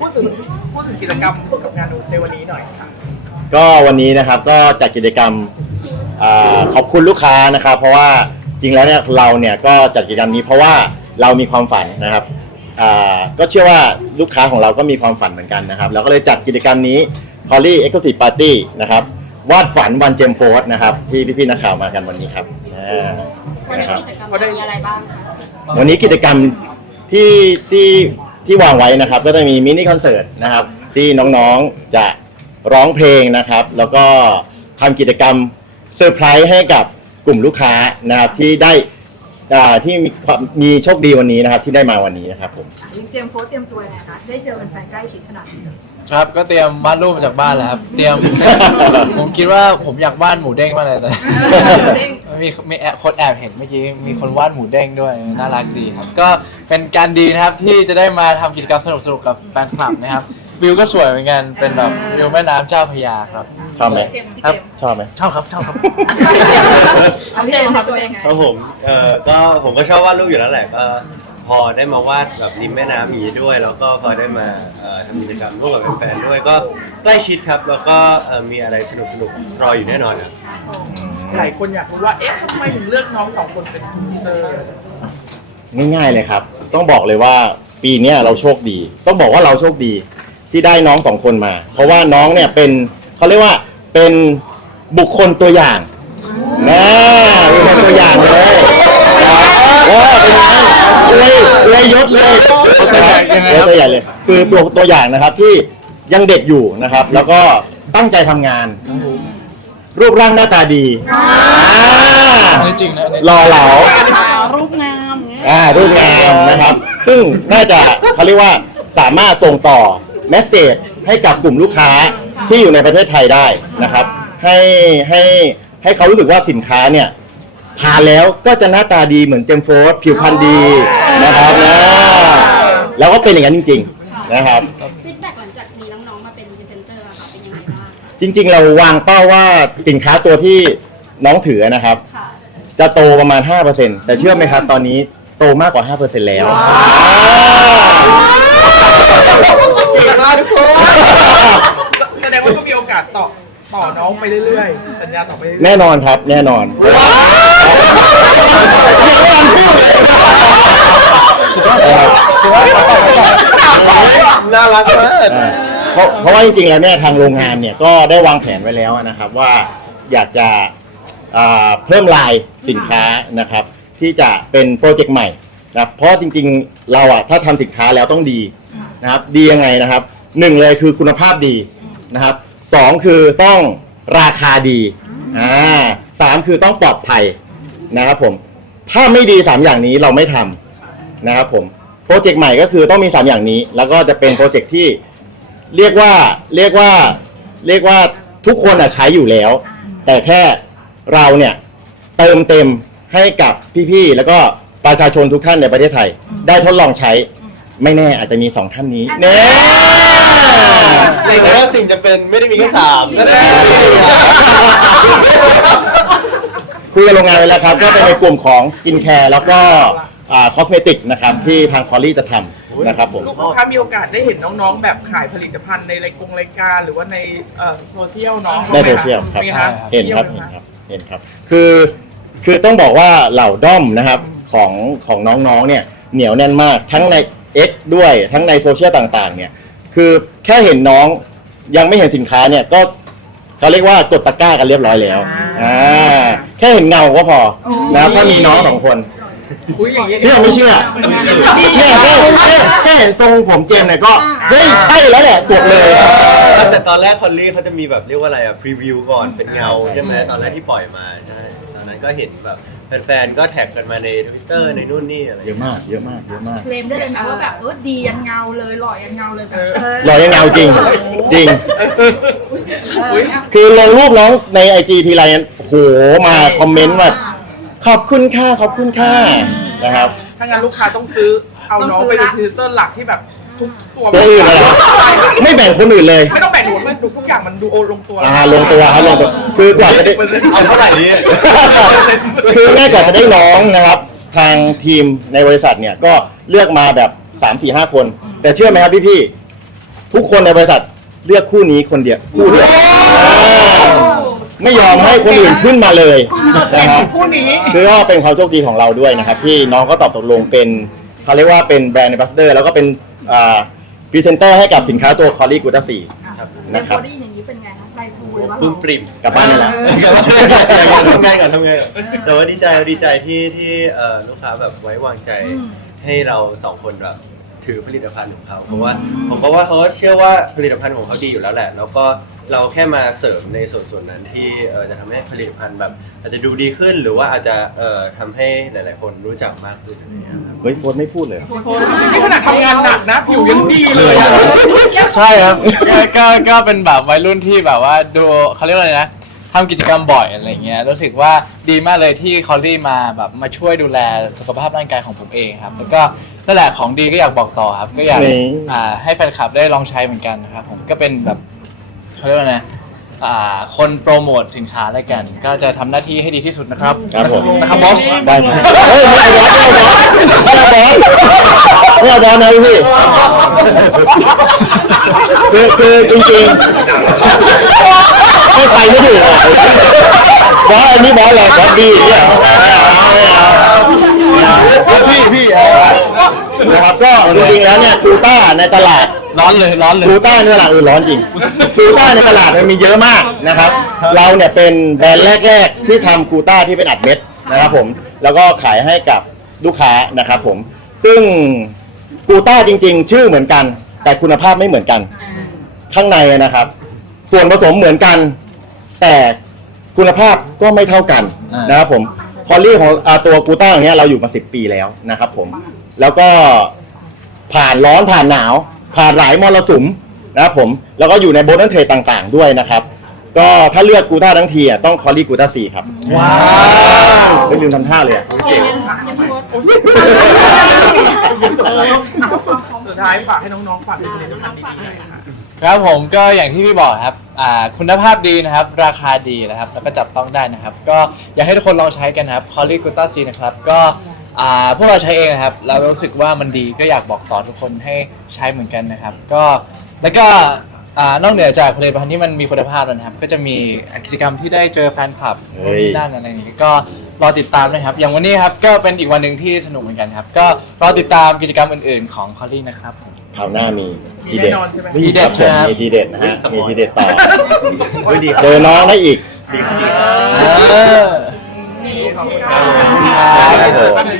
พูดถึงพูดถึงกิจกรรมกับงานในวันนี้หน่อยค่ะก็วันนี้นะครับก็จัดกิจกรรมอาขอบคุณลูกค้านะครับ เพราะว่าจริงแล้วเนี่ยเราเนี่ยก็จัดกิจกรรมนี้เพราะว่าเรามีความฝันนะครับอ่าก็เชื่อว่าลูกค้าของเราก็มีความฝันเหมือนกันนะครับเราก็เลยจัดกิจกรรมนี้ c o l l i e Exclusive Party นะครับวาดฝันวันเจมโฟร์นะครับที่พี่ๆนักข่าวมากันวันนี้ครับอ่าวันนี้นะครับ กิจกรรมมีอะไรบ้างคะ วันนี้กิจกรรม ที่ที่ที่วางไว้นะครับ ก็จะมีมินิคอนเสิร์ตนะครับ ที่น้องๆจะร้องเพลงนะครับ แล้วก็ทำกิจกรรมเซอร์ไพรส์ให้กับกลุ่มลูกค้านะครับที่ได้อ่าที่มีความมีโชคดีวันนี้นะครับ ที่ได้มาวันนี้นะครับผม เจมส์โฟสเตรียมตัวยังไงคะได้เจอแฟนๆใกล้ชิดขนาดนี้ ครับก็เตรียมวาดรูปมาจากบ้านแล้วครับ เตรียม ผมคิดว่าผมอยากวาดหมูเด้งมากเลยแต่ เด้ง มีมีแอบคนแอบเห็นเมื่อกี้มีคนวาดหมูเด้งด้วยน่ารักดีครับ ก็เป็นการดีนะครับที่จะได้มาทำกิจกรรมสนุกๆกับแฟนคลับนะครับวิวก็สวยเหมือนกันเป็นแบบวิวแม่น้ำเจ้าพระยาครับ ชอบไหมเจมส์พี่ครับเจมส์ชอบไหม ชอบครับชอบครับ เอาพี่เจมส์ทำตัวยังไงครับผมเอ่อก็ผมก็ชอบวาดรูปอยู่แล้วแหละก็พอได้มาวาดแบบริมแม่น้ำอย่างนี้ด้วย แล้วก็พอได้มาเอ่อทำกิจกรรมร่วมกับแฟนๆด้วยก็ใกล้ชิดครับ แล้วก็เอ่อมีอะไรสนุกๆรออยู่แน่นอนครับ หลายคนอยากรู้ว่า เอ๊ะทำไมถึงเลือกน้องสองคนเป็นพรีเซนเตอร์ ง่ายๆเลยครับ ต้องบอกเลยว่าปีเนี้ยเราโชคดี ต้องบอกว่าเราโชคดีที่ได้น้องสองคนมา เพราะว่าน้องเนี่ยเป็นเขาเรียกว่าเป็นบุคคลตัวอย่างนะบุคคลตัวอย่างเลยนะโอ้เป็นไงเลยเลยยศเลยตัวอย่างยังไงครับ ตัวอย่างเลย คือตัวตัวอย่างนะครับที่ยังเด็กอยู่นะครับ แล้วก็ตั้งใจทำงาน รูปร่างหน้าตาดีอ่าอันนี้จริงนะอันนี้หล่อเหลา รูปงามเงี้ย อ่ารูปงามนะครับ ซึ่งน่าจะเขาเรียกว่าสามารถส่งต่อเมสเซจให้กับกลุ่มลูกค้าที่อยู่ในประเทศไทยได้นะครับ ให้ให้ให้เขารู้สึกว่าสินค้าเนี่ยทานแล้วก็จะหน้าตาดีเหมือนเจมส์โฟร์ดผิวพรรณดีนะครับนะแล้วก็เป็นอย่างนั้นจริง ๆ นะครับ จริงๆ เราวางเป้าว่าสินค้าตัวที่น้องถือนะครับ ค่ะ จะโตประมาณ 5%แต่เชื่อไหมครับ ตอนนี้โตมากกว่า 5%แล้ว เก่งมากทุกคนแสดงว่าก็มีโอกาสต่อต่อน้องไปเรื่อยๆ สัญญาต่อไปเรื่อยๆ แน่นอนครับ แน่นอนสุดยอดครับสุดยอดครับน่ารักมาก อ่าเพ ราะเพราะว่าจริงๆแล้วเนี่ยทางโรงงานเนี่ยก็ได้วางแผนไว้แล้วนะครับว่าอยากจะอ่าเพิ่มลายสินค้านะครับ ที่จะเป็นโปรเจกต์ใหม่นะครับเพราะจริงๆเราอะถ้าทำสินค้าแล้วต้องดีนะครับดียังไงนะครับหนึ่งเลยคือคุณภาพดีนะครับสองคือต้องราคาดีอ่าสามคือต้องปลอดภัยนะครับผมถ้าไม่ดีสามอย่างนี้เราไม่ทำ นะครับผมโปรเจกต์ใหม่ก็คือต้องมีสามอย่างนี้ แล้วก็จะเป็นโปรเจกต์ที่ เรียกว่าเรียกว่าเรียกว่าทุกคนอะใช้อยู่แล้ว แต่แค่เราเนี่ยเติมเต็มให้กับพี่ๆแล้วก็ประชาชนทุกท่านในประเทศไทย ได้ทดลองใช้ไม่แน่อาจจะมีสองท่านนี้เน่แต่ว่าสิ่งจะเป็นไม่ได้มีแค่สามแน่คุยกับโรงงานไว้แล้วครับ ก็เป็นในกลุ่มของสกินแคร์แล้วก็คอสเมติกนะครับ ที่ทางคอรี่จะทำ นะครับผมลูกค้ามีโอกาสได้เห็นน้องๆ แบบขายผลิตภัณฑ์ในรายกงรายการ หรือว่าในเอ่อโซเชียลน้องในโซเชียลครับป็นไงะเห็นครับที่เห็ยนวไหมครับเห็นครับ คือคือต้องบอกว่าเหล่าด้อมนะครับของของน้องๆเนี่ยเหนียวแน่นมากทั้งใน X ด้วยทั้งในโซเชียลต่างๆ เนี่ยคือแค่เห็นน้องยังไม่เห็นสินค้าเนี่ยก็เขาเรียกว่ากดตะกร้ากันเรียบร้อยแล้วอ่าแค่เห็นเงาก็พอนะครับถ้ามีน้องสองคน อุ้ยอย่างนี้เชื่อไม่เชื่อเนี่ยแค่แค่แค่เห็นทรงผมเจมส์เนี่ยก็เฮ้ยใช่แล้วแหละกดเลย แต่ตอนแรกคอลลี่เขาจะมีแบบเรียกว่าอะไรอะพรีวิวก่อนเป็นเงาใช่ไหมตอนแรกที่ปล่อยมาใช่ตอนนั้นก็เห็นแบบแฟนๆก็แท็กกันมาในทวิตเตอร์ในนู่นนี่อะไรเยอะมาก เยอะมาก เยอะมากเคลมได้เลยนะว่าแบบเออดียันเงาเลยหล่อยันเงาเลยแบบรอยยังเงาจริง จริงอุ้ยคือลงรูปน้องในไอจีทีไรโอ้โหมาคอมเมนต์แบบ ขอบคุณค่าขอบคุณค่านะครับ ถ้างั้นลูกค้าต้องซื้อ เอาน้องไปเป็นพรีเซนเตอร์หลักที่แบบทุกตัวตัวอื่นเลยเหรอไม่แบ่งคนอื่นเลยไม่ต้องแบ่งหนูไม่ทุกทุกอย่างมันดูโอลงตัว อ่าลงตัวครับลงตัวคือกว่าจะได้ เอาเท่าไหร่ดีคือแม่กว่าจะได้น้องนะครับ ทางทีมในบริษัทเนี่ยก็เลือกมาแบบสามสี่ห้าคน แต่เชื่อไหมครับพี่พี่ๆทุกคนในบริษัทเลือกคู่นี้คนเดียวคู่เดียว ไม่ยอมให้คนอื่นขึ้นมาเลยนะครับคู่นี้คือก็เป็นความโชคดีของเราด้วยนะครับ ที่น้องก็ตอบตกลงเป็นเขาเรียกว่าเป็นแบรนด์ a อ b บ s สเดอร์แล้วก็เป็นพรีเซนเตอร์ให้กับสินค้าตัวคอรี่กูต้าสีครับเจนะมครับบอดี้อย่างนี้เป็นไงคะไทยฟูหรือว่าปลื้มปริ่มกลับบ้านนี่แหละทำงานก่อนทำงานก่อนแต่ว่าดีใจดีใจที่ที่เอ่อลูกค้าแบบไว้วางใจให้เราสองคนแบบถือผลิตภัณฑ์ของเขาเพราะว่าผมก็ว่าเขาเชื่อว่าผลิตภัณฑ์ของเขาดีอยู่แล้วแหละ แล้วก็ เราแค่มาเสริมในส่วนส่วนนั้นที่เอ่อจะทำให้ผลิตภัณฑ์แบบ อาจจะดูดีขึ้นหรือว่าอาจจะเอ่อทำให้หลาย ๆ คนรู้จักมากขึ้นอะไรอย่างเงี้ยครับ เฮ้ยโฟนไม่พูดเลยนี่ขนาดทำงานหนักนะผิวยังดีเลยอะใช่ครับ ก็ก็ก็เป็นแบบวัยรุ่นที่แบบว่าดูเขาเรียกว่าอะไรนะทำกิจกรรมบ่อยอะไรเงี้ยรู้สึกว่าดีมากเลยที่คอลลี่มาแบบมาช่วยดูแลสุขภาพร่างกายของผมเองครับ แล้วก็นั่นแหละของดีก็อยากบอกต่อครับ ก็อยากนี่ อ่าให้แฟนคลับได้ลองใช้เหมือนกันนะครับผมก็เป็นแบบ เขาเรียกว่าไงอ่าคนโปรโมทสินค้าแล้วกัน ก็จะทำหน้าที่ให้ดีที่สุดนะครับครับผม นะครับบอส ได้ครับเฮ้ยไม่เอาบอสไม่เอาบอสไม่เอาบอสไม่เอาบอสนะพี่คือคือจริงๆไม่ไปไม่ถูกอะบอสอันนี้บอสอะไรบอสบีเนี่ยไม่เอาไม่เอาไม่เอาพี่พี่นะ ครับก็จริงๆแล้วเนี่ยกูต้าในตลาดร้อนเลยร้อนเลยกูต้าในตลาดอื่นร้อนจริงกูต้าในตลาดมันมีเยอะมากนะครับ เราเนี่ยเป็นแบรนด์แรกๆ ที่ทำกูต้าที่เป็นอัดเม็ดนะครับผมแล้วก็ขายให้กับลูกค้านะครับผมซึ่งกูต้าจริง ๆ ชื่อเหมือนกัน แต่คุณภาพไม่เหมือนกัน ข้างในนะครับ ส่วนผสมเหมือนกัน แต่คุณภาพก็ไม่เท่ากันอ่าน นะครับผมคอลลี่ของอาตัวกูต้าอย่างเงี้ยเราอยู่มา 10 ปีแล้วนะครับผมแล้วก็ ผ่านร้อนผ่านหนาว ผ่านหลายมรสุมนะครับผมแล้วก็อยู่ในโบนัสเทรดต่างๆ ด้วยนะครับ ก็ถ้าเลือกกูต้าทั้งทีอะต้องคอลลี่กูต้าสี่ครับว้าวไม่ลืมทำท่าเลยอะเก่งยังไม่ลดสุดท้ายฝากให้น้องๆฝากถึงผลิตภัณฑ์ดีๆหน่อยค่ะครับผมก็อย่างที่พี่บอกครับอ่าคุณภาพดีนะครับ ราคาดีนะครับ แล้วก็จับต้องได้นะครับ ก็อยากให้ทุกคนลองใช้กันนะครับ c o l l i g u t a C นะครับ ก็ อ่าพวกเราใช้เองนะครับ เรารู้สึกว่ามันดีก็อยากบอกต่อทุกคนให้ใช้เหมือนกันนะครับ ก็แล้วก็อ่านอกเหนือจากผลิตภัณฑ์ที่มันมีคุณภาพแล้วนะครับ ก็จะมีกิจกรรมที่ได้เจอแฟนคลับเฮ้ย ด้านอะไรอย่างนี้ก็รอติดตามนะครับ อย่างวันนี้ครับก็เป็นอีกวันหนึ่งที่สนุกเหมือนกันครับ ก็รอติดตามกิจกรรมอื่นๆของ c o l l i นะครับผมคราวหน้ามีทีมีเด็ดแน่นอนใช่ไหม มีครับผมครับ มีทีเด็ดนะฮะสปอยมีทีเด็ดต่อโอ้ยดีเจอน้องได้อีกเออนี่ขอบคุณครับผมค่ะ